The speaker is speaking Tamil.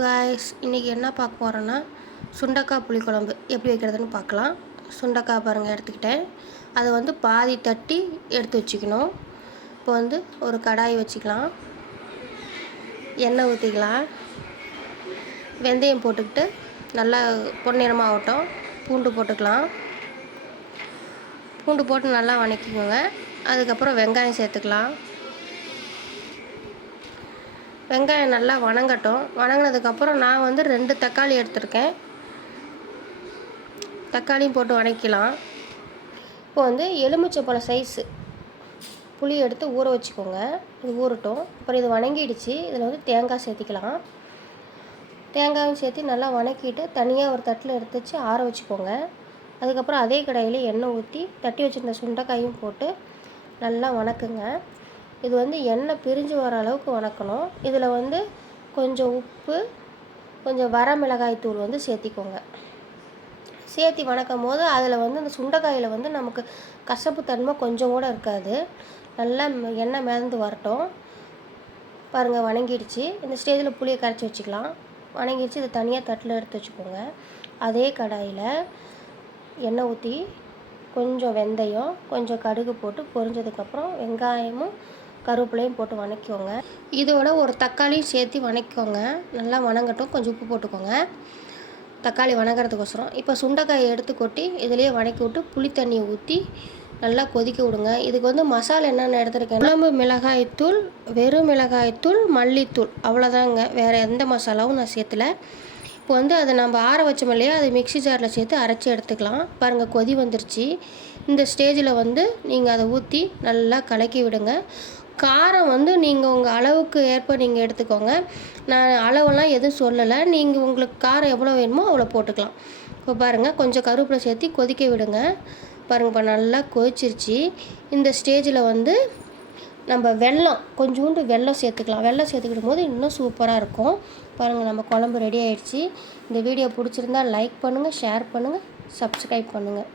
காய்ஸ், இன்றைக்கி என்ன பார்க்க போகிறோன்னா சுண்டக்காய் புளிக்குழம்பு எப்படி வைக்கிறதுன்னு பார்க்கலாம். சுண்டக்காய் பாருங்கள் எடுத்துக்கிட்டேன். அதை பாதி தட்டி எடுத்து வச்சுக்கணும். இப்போ ஒரு கடாய் வச்சுக்கலாம். எண்ணெய் ஊற்றிக்கலாம். வெந்தயம் போட்டுக்கிட்டு நல்லா பொன்னிறமாக ஆகட்டும். பூண்டு போட்டுக்கலாம். பூண்டு போட்டு நல்லா வதக்கிக்கோங்க. அதுக்கப்புறம் வெங்காயம் சேர்த்துக்கலாம். வெங்காயம் நல்லா வணங்கட்டும். வணங்கினதுக்கப்புறம் நான் 2 தக்காளி எடுத்திருக்கேன். தக்காளியும் போட்டு வதக்கலாம். இப்போ எலுமிச்சைப்பழம் சைஸு புளி எடுத்து ஊற வச்சுக்கோங்க. இது ஊறட்டும். அப்புறம் இது வணங்கிடுச்சு. இதில் தேங்காய் சேர்த்திக்கலாம். தேங்காயும் சேர்த்து நல்லா வதக்கிட்டு தனியாக ஒரு தட்டில் எடுத்து வச்சு ஆற வச்சுக்கோங்க. அதுக்கப்புறம் அதே கடாயில் எண்ணெய் ஊற்றி தட்டி வச்சுருந்த சுண்டைக்காயும் போட்டு நல்லா வதக்குங்க. இது எண்ணெய் பிரிஞ்சு வர அளவுக்கு வதக்கணும். இதில் கொஞ்சம் உப்பு, கொஞ்சம் வரமிளகாய் தூள் சேர்த்திக்கோங்க. சேர்த்தி வதக்கும் போது அதில் அந்த சுண்டைக்காயில் நமக்கு கசப்பு தன்மை கொஞ்சம் கூட இருக்காது. நல்லா எண்ணெய் மிதந்து வரட்டும். பாருங்கள், வதங்கிடுச்சு. இந்த ஸ்டேஜில் புளியை கரைச்சி வச்சுக்கலாம். வதங்கிடுச்சு. இதை தனியாக தட்டில் எடுத்து வச்சுக்கோங்க. அதே கடாயில் எண்ணெய் ஊற்றி கொஞ்சம் வெந்தயம், கொஞ்சம் கடுகு போட்டு பொரிஞ்சதுக்கப்புறம் வெங்காயமும் கருவேப்பிலையும் போட்டு வதக்கிக்கோங்க. இதோட ஒரு தக்காளியும் சேர்த்து வதக்கிக்கோங்க. நல்லா வதங்கட்டும். கொஞ்சம் உப்பு போட்டுக்கோங்க தக்காளி வதங்கிறதுக்கோசரம். இப்போ சுண்டைக்காயை எடுத்து கொட்டி இதிலேயே வதக்கி விட்டு புளி தண்ணியை ஊற்றி நல்லா கொதிக்க விடுங்க. இதுக்கு மசாலா என்னென்ன எடுத்துருக்கேன், குழம்பு மிளகாய்த்தூள், வெறும் மிளகாய்த்தூள், மல்லித்தூள், அவ்வளோதாங்க. வேறு எந்த மசாலாவும் நான் சேர்த்துல. இப்போ அதை நம்ம ஆற வச்சோம் இல்லையா, அது மிக்ஸி ஜாரில் சேர்த்து அரைச்சி எடுத்துக்கலாம். பாருங்கள், கொதி வந்துருச்சு. இந்த ஸ்டேஜில் நீங்கள் அதை ஊற்றி நல்லா கலக்கி விடுங்க. காரம் நீங்கள் உங்கள் அளவுக்கு ஏற்ப நீங்கள் எடுத்துக்கோங்க. நான் அளவெல்லாம் எதுவும் சொல்லலை. நீங்கள் உங்களுக்கு காரம் எவ்வளோ வேணுமோ அவ்வளோ போட்டுக்கலாம். இப்போ பாருங்கள், கொஞ்சம் கருவேப்பிலை சேர்த்து கொதிக்க விடுங்க. பாருங்கள், இப்போ நல்லா கொதிச்சிருச்சு. இந்த ஸ்டேஜில் நம்ம வெல்லம், கொஞ்சோண்டு வெல்லம் சேர்த்துக்கலாம். வெல்லம் சேர்த்துக்கிடும் போது இன்னும் சூப்பராக இருக்கும். பாருங்கள், நம்ம குழம்பு ரெடி ஆகிடுச்சு. இந்த வீடியோ பிடிச்சிருந்தா லைக் பண்ணுங்கள், ஷேர் பண்ணுங்கள், சப்ஸ்கிரைப் பண்ணுங்கள்.